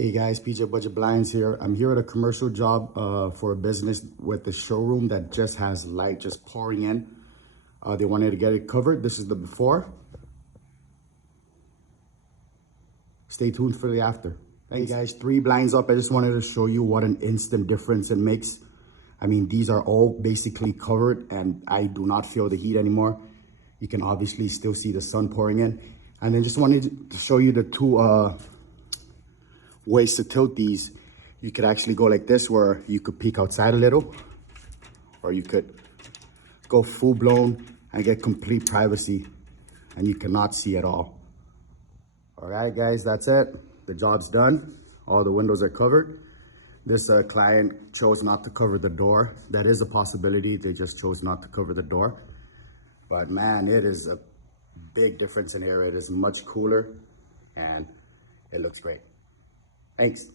Hey guys, PJ Budget Blinds here. I'm here at a commercial job for a business with a showroom that just has light just pouring in. They wanted to get it covered. This is the before. Stay tuned for the after. Hey guys, 3 blinds up. I just wanted to show you what an instant difference it makes. I mean, these are all basically covered and I do not feel the heat anymore. You can obviously still see the sun pouring in. And then just wanted to show you the 2 ways to tilt these. You could actually go like this, where you could peek outside a little, or you could go full blown and get complete privacy and you cannot see at all. All right guys, that's it. The job's done. All the windows are covered. This client chose not to cover the door. That is a possibility. They just chose not to cover the door. But man, it is a big difference in here. It is much cooler and it looks great. Thanks.